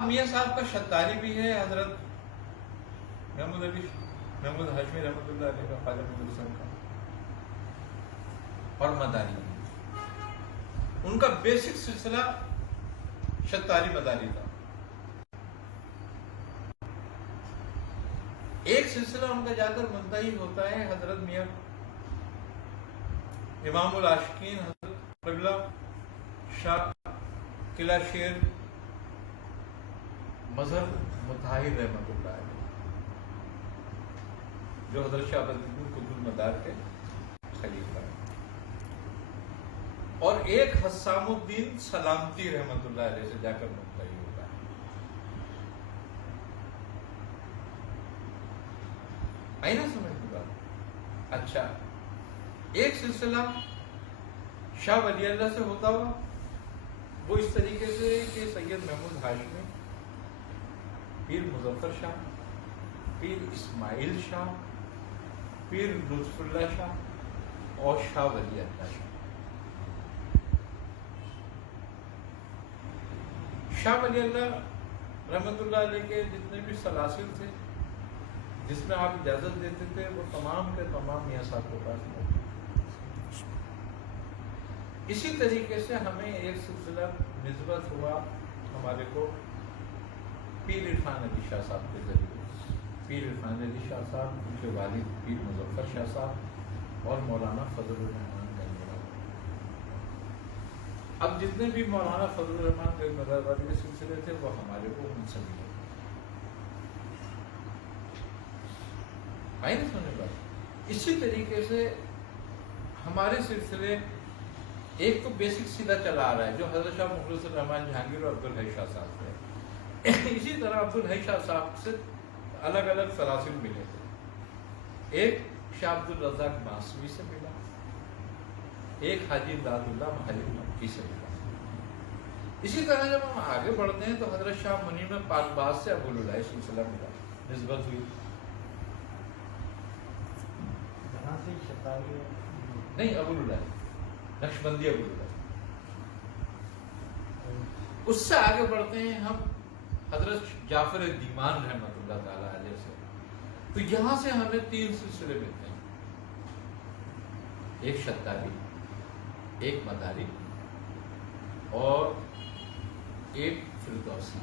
میاں صاحب کا شتاری بھی ہے، حضرت محمود ہاشمی رحمۃ اللہ علیہ کا، خواجہ محمود حسن کا، اور مداری بھی۔ ان کا بیسک سلسلہ شتاری مداری تھا۔ ایک سلسلہ ان کا جا کر منتہی ہوتا ہے حضرت میاں امام العاشقین حضرت قبلہ شاہ قلعہ شیر مظہر مطہر رحمۃ اللہ علیہ، جو حضرت شاہ بدرالدین قطب المدار کے خلیفہ ہیں، اور ایک حسام الدین سلامتی رحمۃ اللہ علیہ سے جا کر منتہی ہوتا ہے۔ آئی نا سمجھ کی بات؟ اچھا، ایک سلسلہ شاہ ولی اللہ سے ہوتا ہوا، وہ اس طریقے سے کہ سید محمود ہاشمی، پیر مظفر شاہ، پیر اسماعیل شاہ، پیر لطف اللہ شاہ، اور شاہ ولی اللہ شاہ۔ شاہ ولی اللہ رحمۃ اللہ علیہ کے جتنے بھی سلاسل تھے جس میں آپ اجازت دیتے تھے، وہ تمام کے تمام میاں صاحب کے پاس موجود۔ اسی طریقے سے ہمیں ایک سلسلہ نسبت ہوا ہمارے کو پیر عرفان علی شاہ صاحب کے ذریعے۔ پیر عرفان علی شاہ صاحب، ان کے والد پیر مظفر شاہ صاحب، اور مولانا فضل الرحمان گنجوال۔ اب جتنے بھی مولانا فضل الرحمان گنجوال والے کے سلسلے تھے وہ ہمارے کو منسلک ہیں۔ آئی نہیں سمجھ بات؟ اسی طریقے سے ہمارے سلسلے ایک تو بیسک سیدھا چلا آ رہا ہے جو حضرت شاہ مخلص الرحمان جہانگیر اور عبدالحی شاہ صاحب سے، اسی طرح عبدالحی شاہ صاحب سے الگ الگ سلاسل ملے تھے۔ ایک شاہ عبد الرزاق باسوی سے ملا، ایک حاجی امداد اللہ محلی مکی سے ملا۔ اسی طرح جب ہم آگے بڑھتے ہیں تو حضرت شاہ منیم پاک باز سے ابو العلائی سلسلہ ملا، نسبت ہوئی۔ نہیں، ابو العلائی نقشبندی ابو العلائی۔ اس سے آگے بڑھتے ہیں ہم حضرت جعفر دیمان رحمۃ اللہ تعالی علیہ سے، تو یہاں سے ہمیں تین سلسلے ملتے ہیں، ایک شتاری، ایک مداری، اور ایک فردوسی۔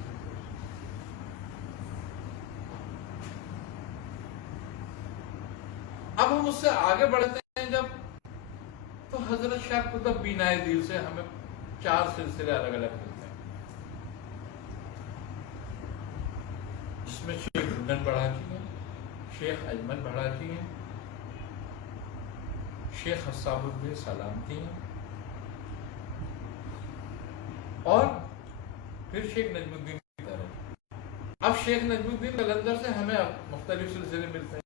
اب ہم اس سے آگے بڑھتے ہیں جب، تو حضرت شاہ قطب بینائے دل سے ہمیں چار سلسلے الگ الگ ملتے ہیں، جس میں شیخ رندن بڑھاچی ہیں، شیخ اجمل بڑھاچی ہیں، شیخ حساب الدین سلامتی ہیں، اور پھر شیخ نجم الدین قلندر ہے۔ اب شیخ نجم الدین قلندر سے ہمیں مختلف سلسلے ملتے ہیں،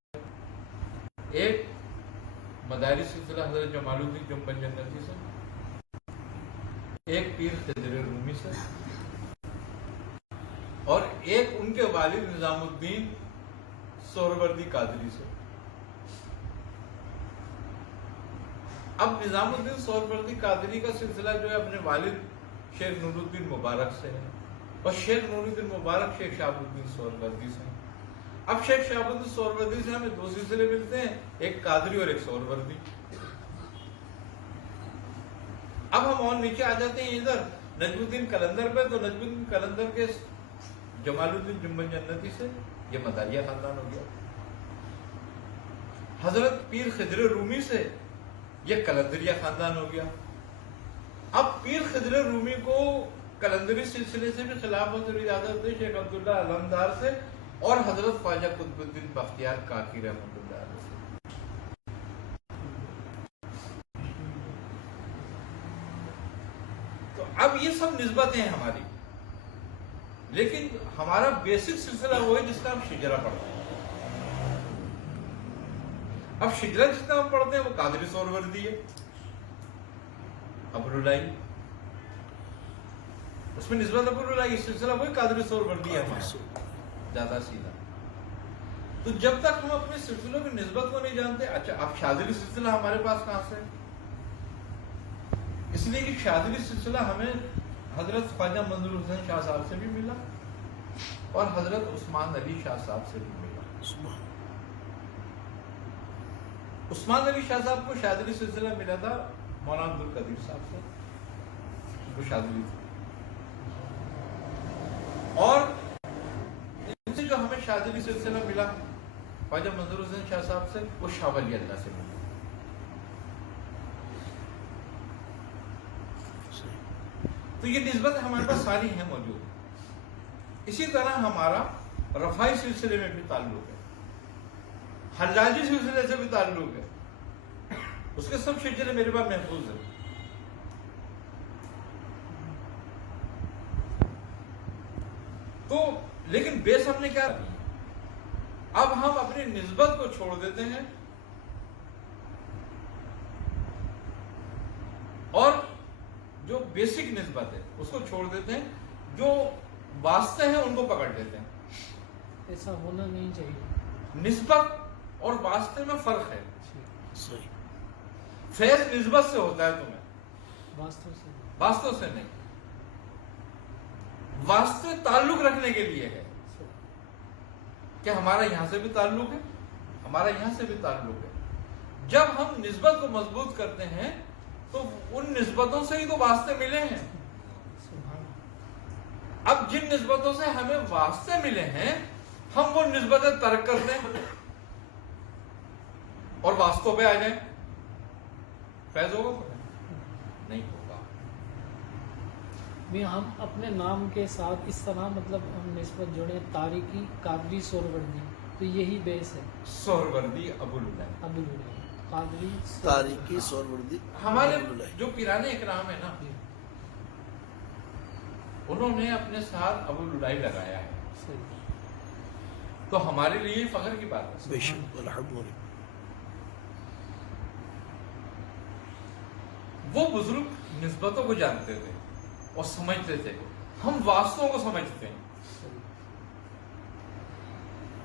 ایک مداری سلسلہ حضرت جمال الدین جنبن جنتی سے، ایک پیر خضر رومی سے، اور ایک ان کے والد نظام الدین سہروردی قادری سے۔ اب نظام الدین سہروردی قادری کا سلسلہ جو ہے اپنے والد شیخ نور الدین مبارک سے ہے، اور شیخ نور الدین مبارک شیخ شہاب الدین سہروردی سے ہیں۔ اب شیخ شہاب الدین سہروردی سے ہمیں دو سلسلے ملتے ہیں، ایک قادری اور ایک سہروردی۔ اب ہم اور نیچے آ جاتے ہیں ادھر نجم الدین قلندر پہ، تو نجم الدین قلندر کے جمال الدین جنبن جنتی سے یہ مداریہ خاندان ہو گیا۔ حضرت پیر خضر رومی سے یہ قلندریہ خاندان ہو گیا۔ اب پیر خضر رومی کو قلندری سلسلے سے بھی خلافت اور اجازت دی شیخ عبداللہ علمدار سے، اور حضرت خواجہ قطب الدین بختیار کاکی رحمۃ اللہ علیہ سے۔ تو اب یہ سب نسبتیں ہیں ہماری، لیکن ہمارا بیسک سلسلہ وہ ہے جس کا ہم شجرہ پڑھتے ہیں۔ اب شجرہ جتنا ہم پڑھتے ہیں وہ قادری سہروردی ہے، ابو العلائی، اس میں نسبت ابو العلائی، سلسلہ وہی قادری سہروردی ہے ہمارا، زیادہ سیدھا۔ تو جب تک ہم اپنے سلسلوں کی نسبت کو نہیں جانتے، اچھا اب شاذلی سلسلہ ہمارے پاس کہاں سے؟ اس لیے کہ شاذلی سلسلہ ہمیں حضرت خواجہ منظور حسین شاہ صاحب سے بھی ملا، اور حضرت عثمان علی شاہ صاحب سے بھی ملا. عثمان علی شاہ صاحب کو شاذلی سلسلہ ملا تھا مولانا عبد القدیر صاحب سے, وہ شاذلی تھے. اور ان سے جو ہمیں شاذلی سلسلہ ملا خواجہ منظور حسین شاہ صاحب سے, وہ شاہ ولی اللہ سے ملا. تو یہ نسبت ہمارے پاس ساری ہیں موجود. اسی طرح ہمارا رفاعی سلسلے میں بھی تعلق ہے, حجاجی سلسلے سے بھی تعلق ہے, اس کے سب شجرے میرے پاس محفوظ ہیں. تو لیکن بیس ہم نے کیا, اب ہم اپنی نسبت کو چھوڑ دیتے ہیں اور جو بیسک نسبت ہے اس کو چھوڑ دیتے ہیں, جو واسطے ہیں ان کو پکڑ لیتے ہیں. ایسا ہونا نہیں چاہیے. نسبت اور واسطے میں فرق ہے. فیض نسبت سے ہوتا ہے تمہیں, واسطوں سے نہیں. واسطے تعلق رکھنے کے لیے ہے کہ ہمارا یہاں سے بھی تعلق ہے, ہمارا یہاں سے بھی تعلق ہے. جب ہم نسبت کو مضبوط کرتے ہیں تو ان نسبتوں سے ہی تو واسطے ملے ہیں. اب جن نسبتوں سے ہمیں واسطے ملے ہیں ہم وہ نسبتیں ترک کرتے ہیں اور واسطوں پہ آ جائیں, فیض ہوگا نہیں ہوگا. ہم اپنے نام کے ساتھ اس طرح مطلب ہم نسبت جوڑے, تاریکی, قادری, سہروردی, تو یہی بیس ہے. سہروردی ابوالعلا, قادری, تاریکی, سہروردی. ہمارے جو پیرانے اکرام ہے نا, انہوں نے اپنے ساتھ ابوالعلا لگایا ہے. تو ہمارے لیے فخر کی بات ہے. بے شک, الحمدللہ. وہ بزرگ نسبتوں کو جانتے تھے اور سمجھتے تھے, ہم واسطوں کو سمجھتے ہیں.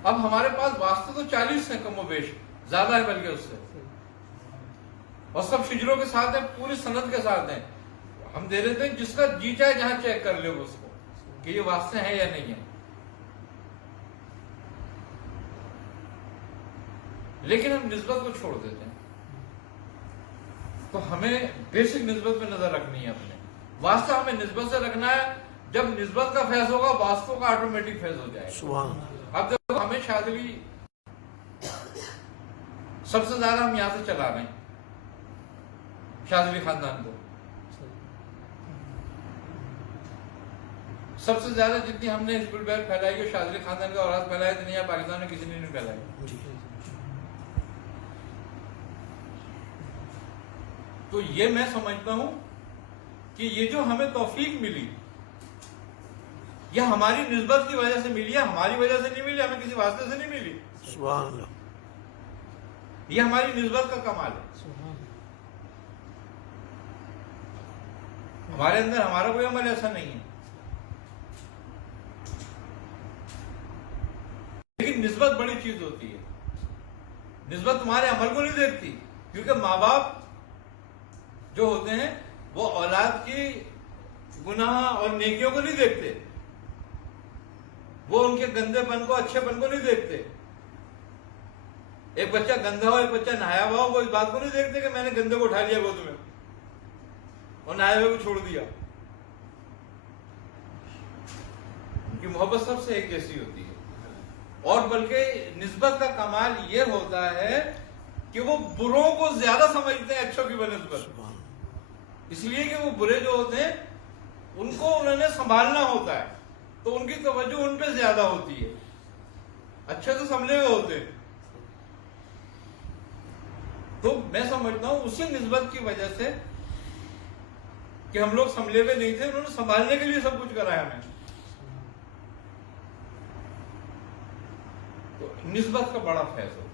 اب ہمارے پاس واسطے تو 40 ہیں کم و بیش, زیادہ ہے بلکہ اس سے, اور سب شجروں کے ساتھ ہیں, پوری سند کے ساتھ ہیں. ہم دے رہے تھے جس کا جی چاہے جہاں چیک کر لے اس کو کہ یہ واسطے ہیں یا نہیں ہیں. لیکن ہم نسبت کو چھوڑ دیتے ہیں. تو ہمیں بیسک نسبت پہ نظر رکھنی ہے اپنے. واسطہ ہمیں نسبت سے رکھنا ہے. جب نسبت کا فیض ہوگا واسطوں کا آٹومیٹک فیض ہو جائے گا. اب دیکھو ہمیں شاذلی سب سے زیادہ ہم یہاں سے چلا رہے ہیں, شاذلی خاندان کو سب سے زیادہ جتنی ہم نے حزب البیت پھیلائی ہے شاذلی خاندان کا اوراد پھیلایا اتنی ہے پاکستان میں کسی نے نہیں پھیلائی. تو یہ میں سمجھتا ہوں کہ یہ جو ہمیں توفیق ملی یہ ہماری نسبت کی وجہ سے ملی ہے, ہماری وجہ سے نہیں ملی, ہمیں کسی واسطے سے نہیں ملی. سبحان اللہ. یہ ہماری نسبت کا کمال ہے. ہمارے اندر ہمارا کوئی عمل ایسا نہیں ہے. لیکن نسبت بڑی چیز ہوتی ہے. نسبت تمہارے عمل کو نہیں دیکھتی, کیونکہ ماں باپ جو ہوتے ہیں وہ اولاد کی گناہ اور نیکیوں کو نہیں دیکھتے, وہ ان کے گندے پن کو اچھے پن کو نہیں دیکھتے. ایک بچہ گندا ہو ایک بچہ نہایا ہوا ہو, وہ اس بات کو نہیں دیکھتے کہ میں نے گندے کو اٹھا لیا گود میں اور نہائے ہوئے کو چھوڑ دیا. ان کی محبت سب سے ایک جیسی ہوتی ہے. اور بلکہ نسبت کا کمال یہ ہوتا ہے کہ وہ بروں کو زیادہ سمجھتے ہیں اچھوں کی بنسبت, اس لیے کہ وہ برے جو ہوتے ہیں ان کو انہوں نے سنبھالنا ہوتا ہے تو ان کی توجہ ان پہ زیادہ ہوتی ہے. اچھے تو سنبھلے ہوئے ہوتے ہیں. تو میں سمجھتا ہوں اسی نسبت کی وجہ سے کہ ہم لوگ سنبھلے ہوئے نہیں تھے, انہوں نے سنبھالنے کے لیے سب کچھ کرایا ہمیں. تو نسبت کا بڑا فیض ہوتا ہے.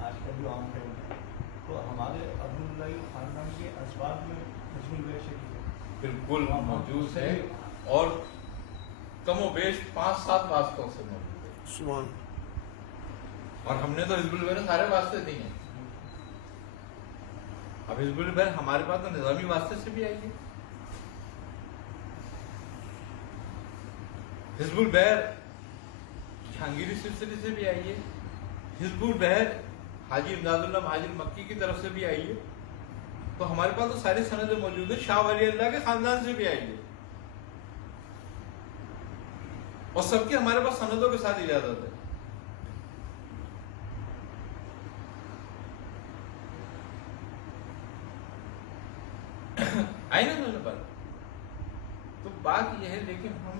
آج کا جو عام ٹائم ہے تو ہمارے عبداللہ خاندان کے اسباب میں حزب البیت شریف ہے, بالکل موجود ہے اور کم و بیش 5-7 واسطوں سے موجود ہے. اور ہم نے تو حزب البیت سارے واسطے دیے ہیں. اب حزب البحر ہمارے پاس تو نظامی واسطے سے بھی آئیے، حزب البحر جہانگیری سلسلے سے بھی آئیے، حزب البحر حاجی امداد اللہ مہاجر مکی کی طرف سے بھی آئیے، تو ہمارے پاس تو ساری سندیں موجود ہیں، شاہ ولی اللہ کے خاندان سے بھی آئیے، اور سب کی ہمارے پاس سندوں کے ساتھ اجازت ہے۔ آئی نا سمجھ پر؟ تو بات یہ ہے، لیکن ہم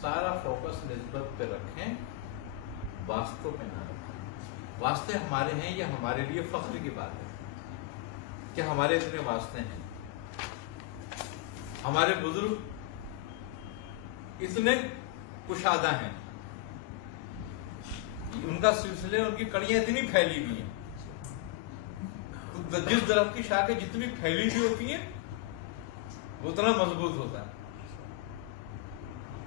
سارا فوکس نسبت پہ رکھیں، واسطوں پہ نہ رکھیں۔ واسطے ہمارے ہیں، یہ ہمارے لیے فخر کی بات ہے کہ ہمارے اتنے واسطے ہیں، ہمارے بزرگ اتنے کشادہ ہیں، ان کا سلسلے، ان کی کڑیاں اتنی پھیلی ہوئی ہیں، جس درخت کی شاخیں جتنی پھیلی ہوئی ہوتی ہیں وہ اتنا مضبوط ہوتا ہے۔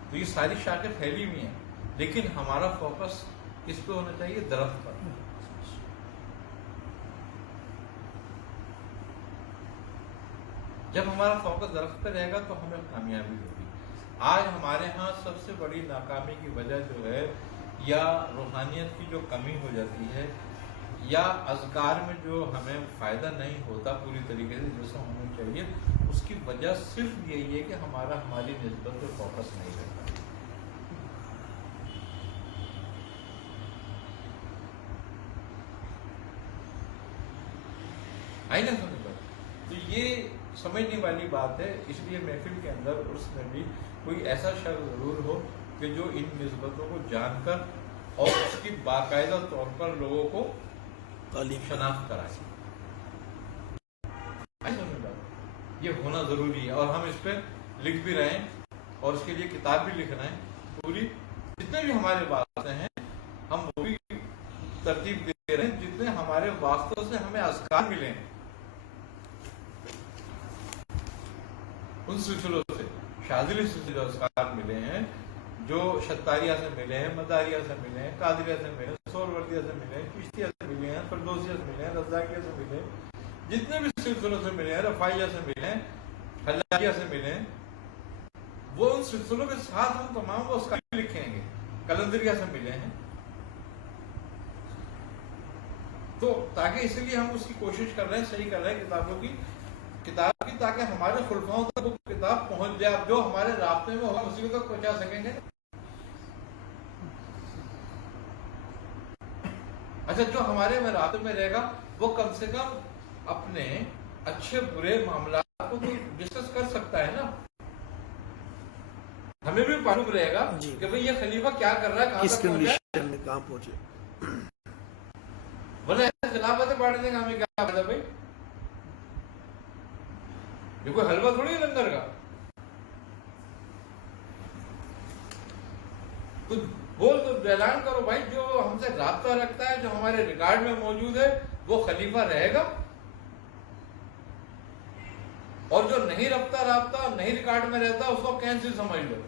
تو یہ ساری شاخیں پھیلی ہوئی ہیں، لیکن ہمارا فوکس کس پہ ہونا چاہیے؟ درخت پر۔ جب ہمارا فوکس درخت پہ رہے گا تو ہمیں کامیابی ہوگی۔ آج ہمارے ہاں سب سے بڑی ناکامی کی وجہ جو ہے، یا روحانیت کی جو کمی ہو جاتی ہے، یا اذکار میں جو ہمیں فائدہ نہیں ہوتا پوری طریقے سے جیسا ہونا چاہیے، اس کی وجہ صرف یہی ہے کہ ہماری نسبت پہ فوکس نہیں رہتا۔ آئی نا سمجھ پر؟ تو یہ سمجھنے والی بات ہے، اس لیے محفل کے اندر اس میں بھی کوئی ایسا شخص ضرور ہو کہ جو ان نسبتوں کو جان کر اور اس کی باقاعدہ طور پر لوگوں کو تعلیم شناخت کرائے۔ یہ ہونا ضروری ہے، اور ہم اس پہ لکھ بھی رہے ہیں، اور اس کے لیے کتاب بھی لکھ رہے ہیں۔ پوری جتنے بھی ہمارے واسطے ہیں ہم وہ بھی ترتیب دے رہے ہیں، جتنے ہمارے واسطوں سے ہمیں اذکار ملے ہیں ان سلسلوں سے، شاذلی سے جو اذکار ملے ہیں، جو شتاریہ سے ملے ہیں، مداریہ سے ملے ہیں، قادریہ سے ملے ہیں، سہروردیہ سے ملے ہیں، چشتیہ سے ملے ہیں، فردوسیہ سے ملے ہیں، رزاقیہ سے ملے ہیں، جتنے بھی سلسلوں سے ملے ہیں، رفاعیہ سے ملے ہیں، حلاجیہ سے ملے ہیں، وہ ان سلسلوں کے ساتھ ہم تمام وہ اذکار لکھیں گے۔ قلندریہ سے ملے ہیں، تو تاکہ اس لیے ہم اس کی کوشش کر رہے ہیں، صحیح کر رہے ہیں کتاب کی، تاکہ ہمارے خلفاؤں تک وہ کتاب پہنچ جائے۔ اب جو ہمارے رابطے میں ہم اسی تک پہنچا سکیں گے۔ اچھا، جو ہمارے میں رابطے میں رہے گا وہ کم سے کم اپنے اچھے برے معاملات کو تو ڈسکس کر سکتا ہے نا، ہمیں بھی معلوم رہے گا کہ بھئی یہ خلیفہ کیا کر رہا ہے، کہاں کس تک پہنچا ہے، کنڈیشن میں کہاں پہنچے۔ بولے ایسے خلافت بانٹنے کا ہمیں کیا فائدہ بھائی؟ یہ کوئی حلوہ تھوڑی ہے لنگر کا۔ تو بول تو اعلان کرو بھائی، جو ہم سے رابطہ رکھتا ہے، جو ہمارے ریکارڈ میں موجود ہے، وہ خلیفہ رہے گا، اور جو نہیں رکھتا رابطہ، نہیں ریکارڈ میں رہتا، اس کو کینسل سمجھ لو۔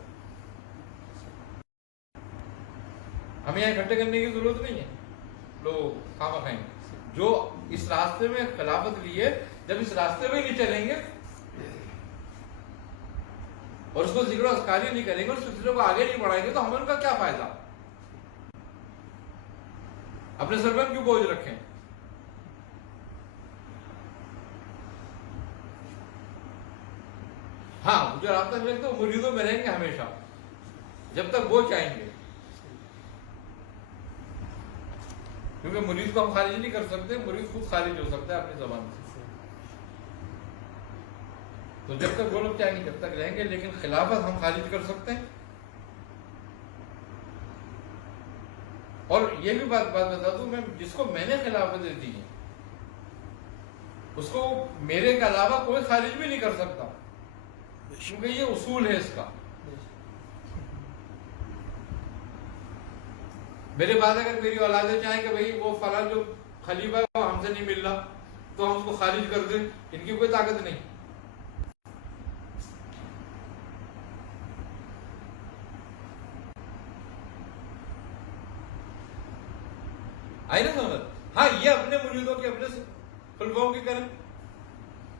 ہمیں یہاں اکٹھے کرنے کی ضرورت نہیں ہے، لوگ خواہ مخواہ جو اس راستے میں خلافت لیے، جب اس راستے میں نہیں چلیں گے اور اس کو ذکر و اذکاری نہیں کریں گے، اور سلسلے کو آگے نہیں بڑھائیں گے، تو ہمیں ان کا کیا فائدہ؟ اپنے سر پر کیوں بوجھ رکھیں؟ ہاں، جو رابطہ میں رکھتے وہ مریدوں میں رہیں گے ہمیشہ، جب تک وہ چاہیں گے، کیونکہ مرید کو ہم خارج نہیں کر سکتے، مرید خود خارج ہو سکتا ہے اپنی زبان سے۔ تو جب تک وہ لوگ چاہیں گے جب تک رہیں گے، لیکن خلافت ہم خارج کر سکتے ہیں۔ اور یہ بھی بات بتا دوں، جس کو میں نے خلافت دی ہے اس کو میرے کے علاوہ کوئی خارج بھی نہیں کر سکتا، کیونکہ یہ اصول ہے اس کا۔ میرے بعد اگر میری اولادیں چاہیں کہ بھئی وہ فلاں جو خلیفہ ہے وہ ہم سے نہیں مل رہا تو ہم اس کو خارج کر دیں، ان کی کوئی طاقت نہیں۔ آئی نا سمجھ؟ ہاں، یہ اپنے مریدوں کے، اپنے خلفاؤں کی کریں،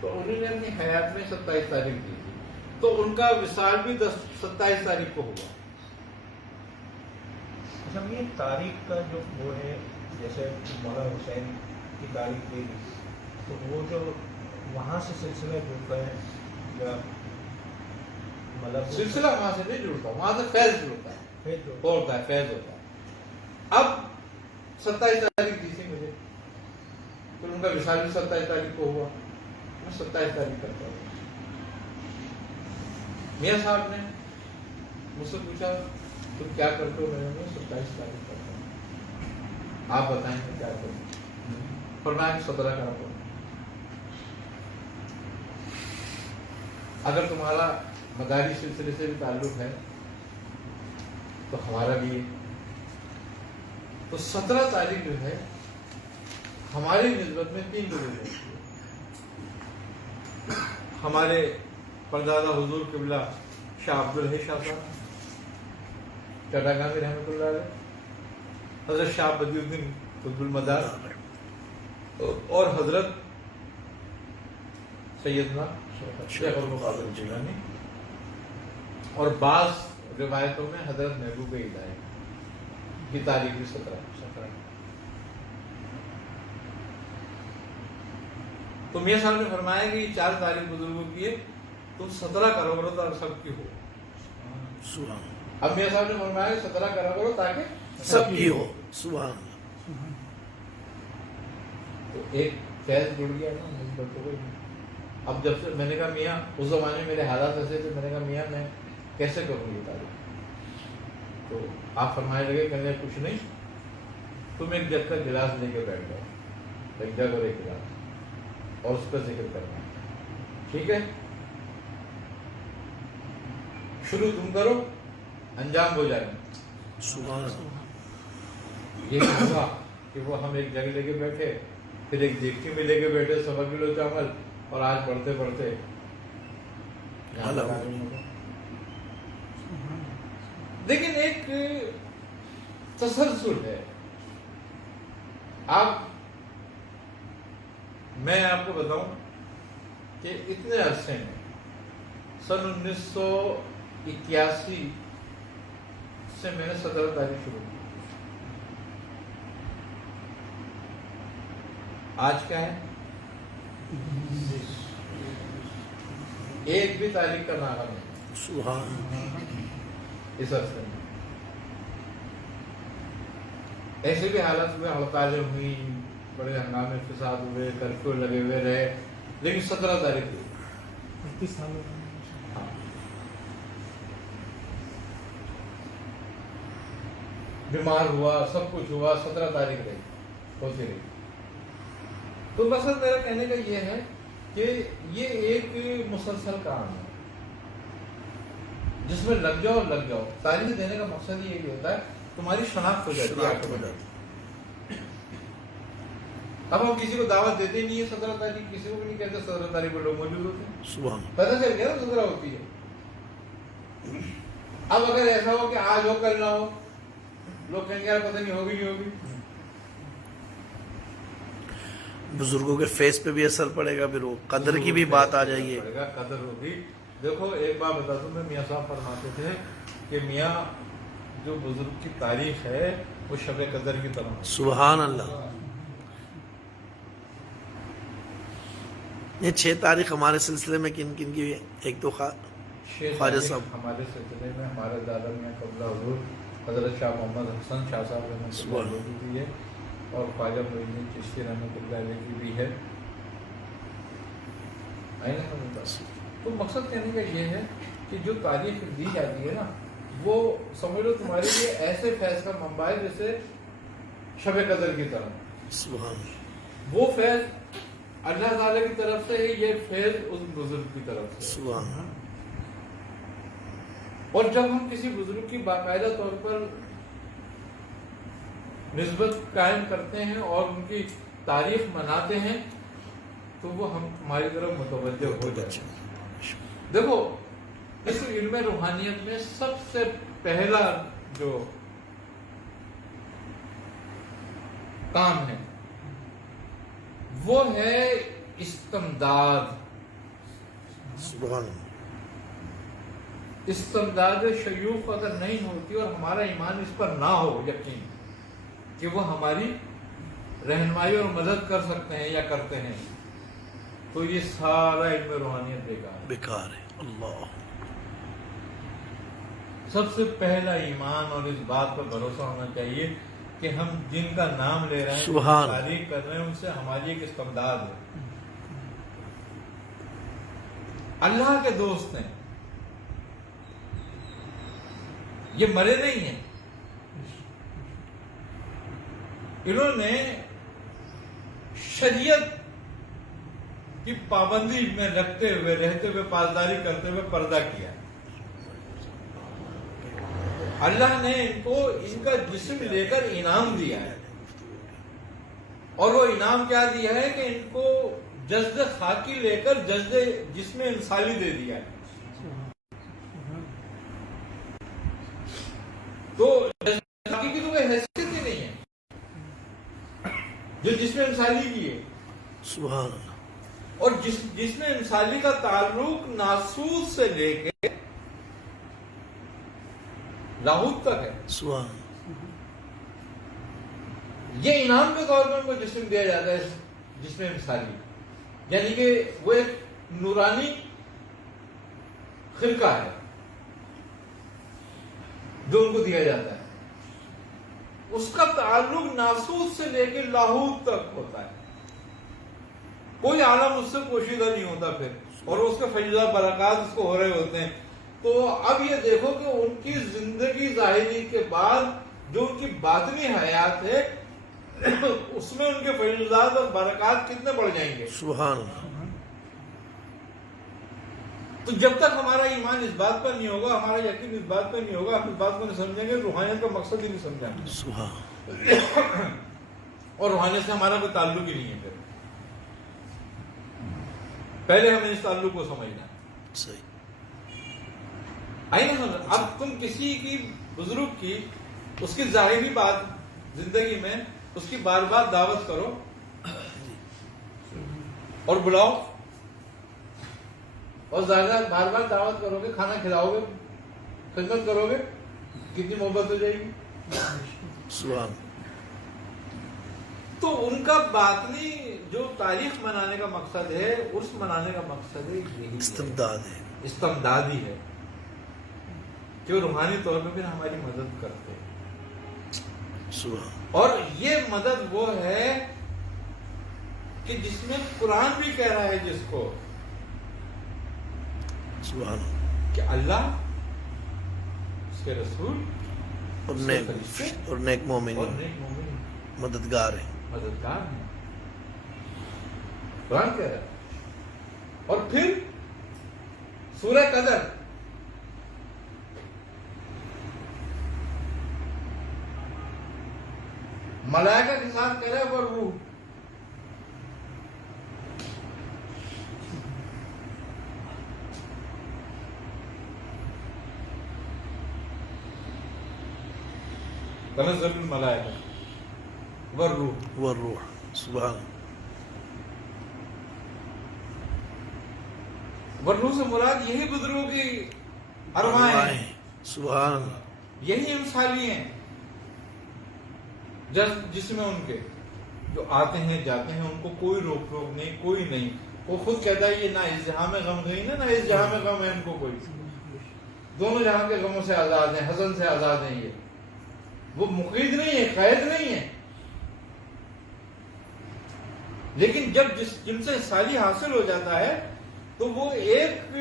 تو انہوں نے اپنی حیات میں 27 تاریخ دی تھی، تو ان کا وصال بھی 27 تاریخ کو ہوا۔ اچھا یہ تاریخ کا جو وہ ہے، جیسے مولا حسین کی تاریخ دے دی، تو وہ جو وہاں سے سلسلہ جڑتا ہے یا مطلب سلسلہ وہاں سے نہیں جڑتا، وہاں سے فیض جڑتا ہے، فیض جو ہوتا ہے، فیض ہوتا ہے۔ اب 27 تاریخ دی تھی مجھے، تو ان کا وصال بھی 27 تاریخ کو ہوا، میں 27 تاریخ کرتا ہوں۔ میاں صاحب نے مجھ سے پوچھا تم کیا کرتے ہو؟ میں نے 27 تاریخ کرتا ہوں، آپ بتائیں میں کیا کروں؟ فرمایا 17 کرا کرو۔ اگر تمہارا مداری سلسلے سے بھی تعلق ہے تو ہمارا بھی ہے، تو 17 تاریخ جو ہے ہماری نسبت میں 3 لوگوں کو ہمارے پردادا حضور قبلہ شاہ عبدالحی شاہ صاحب ٹاٹا گاندھی رحمۃ اللہ علیہ، حضرت شاہ بدی الدین قطب المدار، اور حضرت سیدنا شیخ القادر جیلانی، اور بعض روایتوں میں حضرت محبوب الہی کی تاریخ بھی 17۔ تو میاں صاحب نے فرمایا کہ یہ 4 تاریخ بزرگوں کی ہے، تم 17 کرو کرو تو سب کی ہو۔ سبحان اب میاں صاحب نے فرمایا کہ 17 کرو کرو تاکہ سب کی ہو، سبحان اللہ۔ تو ایک فیض جڑ گیا نا نسبت ہو گئی۔ اب جب سے میں نے کہا میاں، اس زمانے میں میرے حالات ایسے تھے، میں نے کہا میاں میں کیسے کروں یہ تاریخ؟ تو آپ فرمانے لگے، کہنے کچھ نہیں، تم ایک جگ کا گلاس لے کے بیٹھ جاؤ، ایک جگ اور ایک گلاس، اور اس کا ذکر کرنا، ٹھیک ہے؟ شروع تم کرو، انجام ہو جائے گا۔ سبحان اللہ۔ یہ ہوا کہ وہ ہم ایک جگہ لے کے بیٹھے، پھر ایک دیگچی میں لے کے بیٹھے 100 کلو چاول، اور آج پڑھتے پڑھتے یہاں تک آ گئے۔ لیکن ایک تسلسل ہے۔ میں آپ کو بتاؤں کہ اتنے عرصے میں سن 1981 سے میں نے 17 تاریخ شروع کی، آج کیا ہے؟ ایک بھی تاریخ کا ناغہ نہیں سبحان اللہ۔ اس عرصے میں۔ ایسے بھی حالات ہوئے، ہڑتالیں ہوئی، بڑے ہنگامے فساد ہوئے، کرفیو لگے ہوئے رہے، لیکن 17 تاریخ ہوئی۔ 35 سالوں ہاں۔ بیمار ہوا، سب کچھ ہوا، 17 تاریخ رہی، ہوتی رہی۔ تو مقصد میرا کہنے کا یہ ہے کہ یہ ایک مسلسل کام ہے جس میں لگ جاؤ۔ تاریخ دینے کا مقصد یہ ہوتا ہے تمہاری شناخت ہو جاتی ہے۔ اب ہم کسی کو دعوت دیتے نہیں ہے 17 تاریخ، کسی کو بھی نہیں کہتے 17 تاریخ کو لوگ موجود ہوتے ہیں، سبحان پتہ چل گیا نا 17 ہوتی ہے۔ اب اگر ایسا ہو کہ آج ہو کل نہ ہو، لوگ کہیں گے یار پتہ نہیں ہوگی نہیں ہوگی۔ بزرگوں کے فیس پہ بھی اثر پڑے گا، پھر وہ قدر کی بھی بات آ جائے گی۔ قدر ہوگی۔ دیکھو ایک بات بتا دوں میں، میاں صاحب فرماتے تھے کہ میاں جو بزرگ کی تاریخ ہے وہ شب قدر کی طرح ہے۔ سبحان اللہ۔ یہ 6 تاریخ ہمارے سلسلے میں کن کن کی ہے؟ ایک تو خواجہ صاحب، ہمارے سلسلے میں ہمارے دادا میاں قبلہ حضور حضرت شاہ محمد حسن شاہ صاحب رحمۃ اللہ علیہ کی بھی ہے، اور خواجہ معین الدین چشتی رحمۃ اللہ علیہ کی بھی ہے۔ تو مقصد کہنے کا یہ ہے کہ جو تاریخ دی جاتی ہے نا، وہ سمجھ لو تمہارے لیے ایسے فیض کا منبع ہے جیسے شب قدر کی طرح۔ سبحان اللہ، وہ فیض اللہ تعالیٰ کی طرف سے ہے، یہ فیض اس بزرگ کی طرف سے۔ سبحان اللہ۔ اور جب ہم کسی بزرگ کی باقاعدہ طور پر نسبت قائم کرتے ہیں اور ان کی تاریخ مناتے ہیں تو وہ ہم ہماری طرف متوجہ ہو جاتے ہیں۔ دیکھو اس علم روحانیت میں سب سے پہلا جو کام ہے وہ ہے استمداد۔ سبحان اللہ. استمداد شیوخ اگر نہیں ہوتی اور ہمارا ایمان اس پر نہ ہو یقین کہ وہ ہماری رہنمائی اور مدد کر سکتے ہیں یا کرتے ہیں، تو یہ سارا علم روحانیت بیکار ہے. بیکار ہے. اللہ. سب سے پہلا ایمان اور اس بات پر بھروسہ ہونا چاہیے کہ ہم جن کا نام لے رہے ہیں، سبحان تعریف کر رہے ہیں، ان سے ہماری ایک استمداد ہے. اللہ کے دوست ہیں، یہ مرے نہیں ہیں. انہوں نے شریعت کی پابندی میں رکھتے ہوئے، رہتے ہوئے، پاسداری کرتے ہوئے پردہ کیا. اللہ نے ان کو ان کا جسم لے کر انعام دیا ہے، اور وہ انعام کیا دیا ہے کہ ان کو جسد خاکی لے کر جسم انسانی دے دیا ہے. تو جسد خاکی کی تو کوئی حیثیت ہی نہیں ہے جو جسم انسانی کی ہے. سبحان اللہ. اور جسم انسانی کا تعلق ناسوت سے لے کے لاہوت تک ہے. سبحان اللہ. یہ انعام کے طور پر ان کو جسم دیا جاتا ہے، جسم انسانی، یعنی کہ وہ ایک نورانی خرقہ ہے جو ان کو دیا جاتا ہے. اس کا تعلق ناسوت سے لے کے لاہوت تک ہوتا ہے. کوئی عالم اس سے پوشیدہ نہیں ہوتا پھر، اور اس کے فیض برکات اس کو ہو رہے ہوتے ہیں. تو اب یہ دیکھو کہ ان کی زندگی ظاہری کے بعد جو ان کی باطنی حیات ہے اس میں ان کے فیضات اور برکات کتنے بڑھ جائیں گے. سبحان اللہ. تو جب تک ہمارا ایمان اس بات پر نہیں ہوگا، ہمارا یقین اس بات پر نہیں ہوگا، ہم اس بات کو نہیں سمجھیں گے، روحانیت کا مقصد ہی نہیں سمجھیں گے. سبحان. اور روحانیت سے ہمارا کوئی تعلق ہی نہیں ہے. پھر پہلے ہمیں اس تعلق کو سمجھنا ہے. صحیح. آئی نا سمجھ. اب تم کسی کی بزرگ کی اس کی ظاہری بات زندگی میں اس کی بار بار دعوت کرو اور بلاؤ، اور زیادہ بار بار دعوت کرو گے، کھانا کھلاؤ گے، خدمت کرو گے، کتنی محبت ہو جائے گی. سبحان. تو ان کا باطنی جو تاریخ منانے کا مقصد ہے، عرس منانے کا مقصد ہے یہی استمداد ہے. استمدادی ہے کہ وہ روحانی طور پہ پھر ہماری مدد کرتے ہیں. سبحان. اور یہ مدد وہ ہے کہ جس میں قرآن بھی کہہ رہا ہے جس کو سبحان. کہ اللہ، اس کے رسول اور اس کے نیک فرشتے اور نیک اور مومنین نیک مومن مددگار ہیں. مددگار ہیں. قرآن کہہ رہا ہے. اور پھر سورہ قدر، ملائکہ کے ساتھ کہہ رہا ہے وہ روح. تنزل الملائکہ والروح. والروح. سبحان. والروح سے مراد یہی بزرگوں کی ارواح ہیں، سبحان اللہ. یہی انسانی ہیں جس میں ان کے جو آتے ہیں جاتے ہیں، ان کو کوئی روک ٹوک نہیں، کوئی نہیں. وہ خود کہتا ہے یہ نہ اس جہاں میں غم گئی نہ اس جہاں میں غم ہے ان کو کوئی. دونوں جہاں کے غموں سے آزاد ہیں، حزن سے آزاد ہیں. یہ وہ مقید نہیں ہے، قید نہیں ہے. لیکن جب جن سے سالی حاصل ہو جاتا ہے تو وہ ایک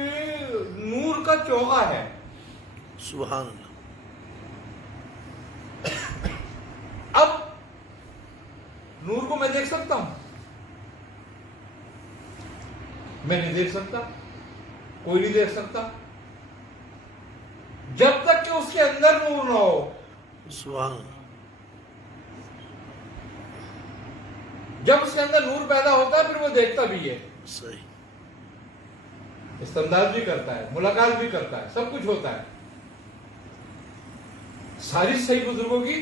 نور کا چوغا ہے. سبحان اللہ. اب نور کو میں دیکھ سکتا ہوں؟ میں نہیں دیکھ سکتا، کوئی نہیں دیکھ سکتا جب تک کہ اس کے اندر نور نہ ہو. سبحان اللہ. جب اس کے اندر نور پیدا ہوتا ہے پھر وہ دیکھتا بھی ہے، صحیح. استمداد بھی کرتا ہے، ملاقات بھی کرتا ہے، سب کچھ ہوتا ہے. ساری صحیح بزرگوں کی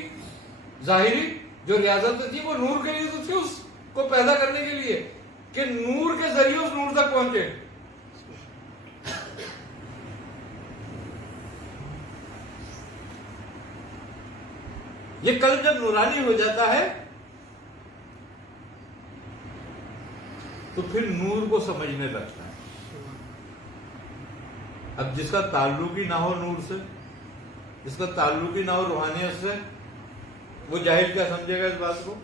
ظاہری جو ریاضت تھی وہ نور کے لیے تو تھی، اس کو پیدا کرنے کے لیے کہ نور کے ذریعے اس نور تک پہنچے. یہ قلب جب نورانی ہو جاتا ہے تو پھر نور کو سمجھنے لگتا ہے. اب جس کا تعلق ہی نہ ہو نور سے، جس کا تعلق ہی نہ ہو روحانیت سے، وہ جاہل کیا سمجھے گا اس بات کو؟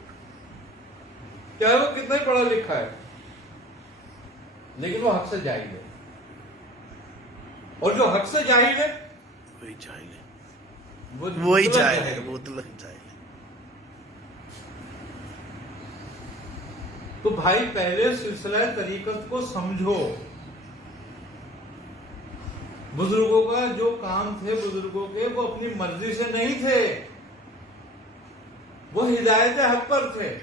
چاہے وہ کتنا ہی پڑھا لکھا ہے، لیکن وہ حق سے جاہل ہے. اور جو حق سے جاہل ہے وہی جاہل ہے، وہ وہی مطلب جاہل ہے. ہے، وہ تو جاہل ہے. تو بھائی پہلے سلسلہ طریقت کو سمجھو. بزرگوں کا جو کام تھے بزرگوں کے، وہ اپنی مرضی سے نہیں تھے، وہ ہدایت حق پر تھے.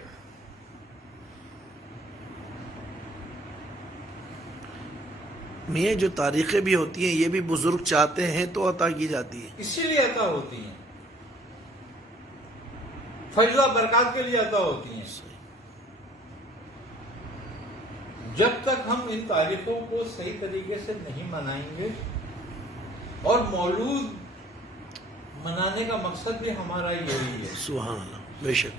میاں جو تاریخیں بھی ہوتی ہیں یہ بھی بزرگ چاہتے ہیں تو عطا کی جاتی ہے. اسی لیے عطا ہوتی ہیں، فیض و برکات کے لیے عطا ہوتی ہیں. جب تک ہم ان تاریخوں کو صحیح طریقے سے نہیں منائیں گے، اور مولود منانے کا مقصد بھی ہمارا یہی ہے سبحان اللہ، بے شک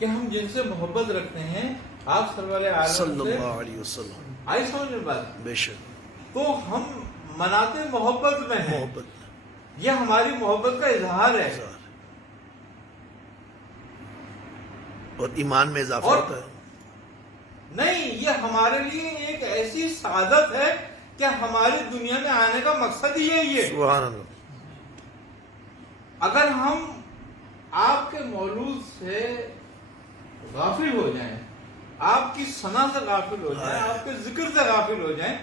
کہ ہم جن سے محبت رکھتے ہیں، آپ سرور عالم صلی سے، اللہ علیہ وسلم، آئی سمجھ میں بات، بے شک تو ہم مناتے محبت میں ہیں. محبت یہ ہماری محبت کا اظہار ہے. اور ایمان میں اضافہ اور ہوتا ہے. نہیں، یہ ہمارے لیے ایک ایسی سعادت ہے کہ ہماری دنیا میں آنے کا مقصد ہی یہی ہے. سبحان اللہ. اگر ہم آپ کے مولود سے غافل ہو جائیں، آپ کی ثنا سے غافل ہو جائیں، آپ کے ذکر سے غافل ہو جائیں،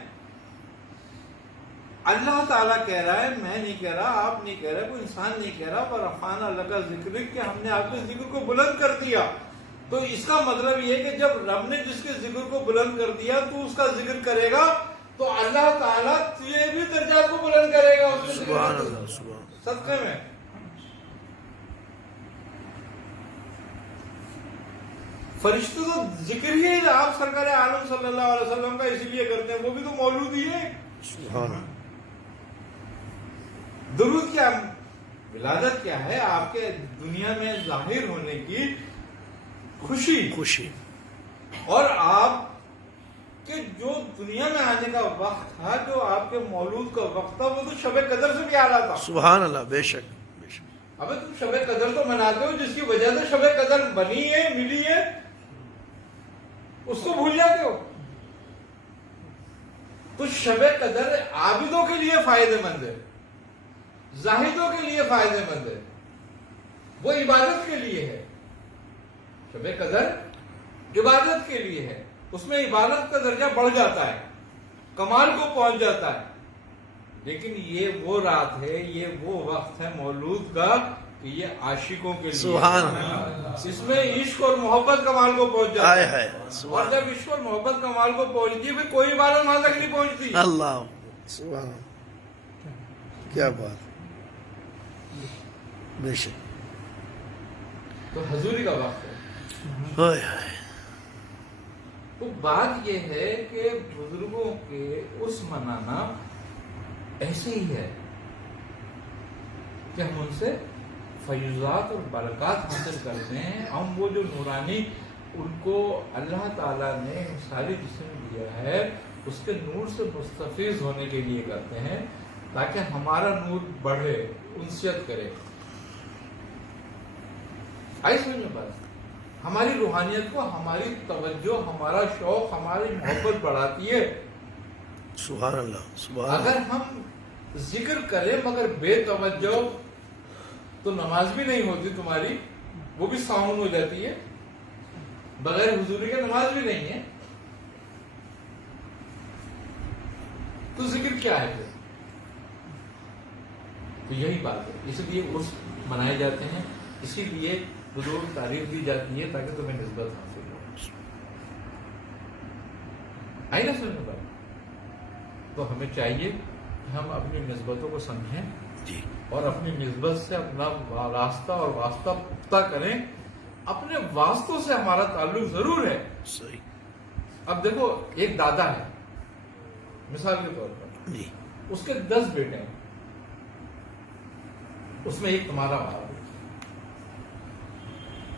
اللہ تعالیٰ کہہ رہا ہے، میں نہیں کہہ رہا، آپ نہیں کہہ رہے، کوئی انسان نہیں کہہ رہا، پر رفعنا اللہ کا ذکر، کہ ہم نے آپ کے ذکر کو بلند کر دیا. تو اس کا مطلب یہ ہے کہ جب رب نے جس کے ذکر کو بلند کر دیا تو اس کا ذکر کرے گا تو اللہ تعالیٰ تجھے بھی درجات کو بلند کرے گا اس کے سبحان اللہ، سبحان اللہ. صدقے میں. فرشتے تو ذکر ہی ہے آپ سرکار عالم صلی اللہ علیہ وسلم کا اسی لیے کرتے ہیں، وہ بھی تو مولود ہی ہے. سبحان اللہ. درود کیا، ولادت کیا ہے؟ آپ کے دنیا میں ظاہر ہونے کی خوشی. اور آپ کے جو دنیا میں آنے کا وقت تھا، جو آپ کے مولود کا وقت تھا، وہ تو شب قدر سے بھی اعلیٰ تھا. سبحان اللہ، بے شک بے شک. ابے تم شب قدر تو مناتے ہو، جس کی وجہ سے شب قدر بنی ہے، ملی ہے، اس کو بھول جاتے ہو. تو شب قدر عابدوں کے لیے فائدہ مند ہے، زاہدوں کے لیے فائدہ مند ہے، وہ عبادت کے لیے ہے. شب قدر عبادت کے لیے ہے، اس میں عبادت کا درجہ بڑھ جاتا ہے، کمال کو پہنچ جاتا ہے. لیکن یہ وہ رات ہے، یہ وہ وقت ہے مولود کا کہ یہ عاشقوں کے لیے. سبحان اللہ. اس میں عشق اور محبت کمال کو پہنچ جاتا ہائے ہے. ہائے، اور سبحان جب عشق اور محبت کمال کو پہنچتی ہے، پھر کوئی عبادت وہاں تک نہیں پہنچتی. اللہ. سبحان اللہ، کیا بات، بے شک. تو حضوری کا وقت ہے. ہائے ہائے. تو بات یہ ہے کہ بزرگوں کے اس منانا ایسے ہی ہے کہ ہم ان سے فیضات اور برکات حاصل کرتے ہیں. ہم وہ جو نورانی ان کو اللہ تعالیٰ نے ساری جسم دیا ہے، اس کے نور سے مستفیض ہونے کے لیے کرتے ہیں، تاکہ ہمارا نور بڑھے، انسیت کرے. آئی سمجھ میں بات؟ ہماری روحانیت کو، ہماری توجہ، ہمارا شوق، ہماری محبت بڑھاتی ہے. سبحان اللہ، سبحان اللہ. اگر ہم ذکر کریں مگر بے توجہ تو نماز بھی نہیں ہوتی تمہاری، وہ بھی ساؤنڈ ہو جاتی ہے. بغیر حضوری کے نماز بھی نہیں ہے. تو ذکر کیا ہے پھر؟ تو یہی بات ہے. اس لیے عرس منائے جاتے ہیں، اسی لیے بزرگ تعریف دی جاتی ہے تاکہ تمہیں نسبت حاصل ہو. آئی نا سمجھ میں؟ تو ہمیں چاہیے کہ ہم اپنی نسبتوں کو سمجھیں جی. اور اپنی نسبت سے اپنا راستہ اور واسطہ پختہ کریں. اپنے واسطوں سے ہمارا تعلق ضرور ہے. صحیح. اب دیکھو، ایک دادا ہے مثال کے طور پر، جی. اس کے 10 بیٹے ہیں، اس میں ایک تمہارا باپ ہے.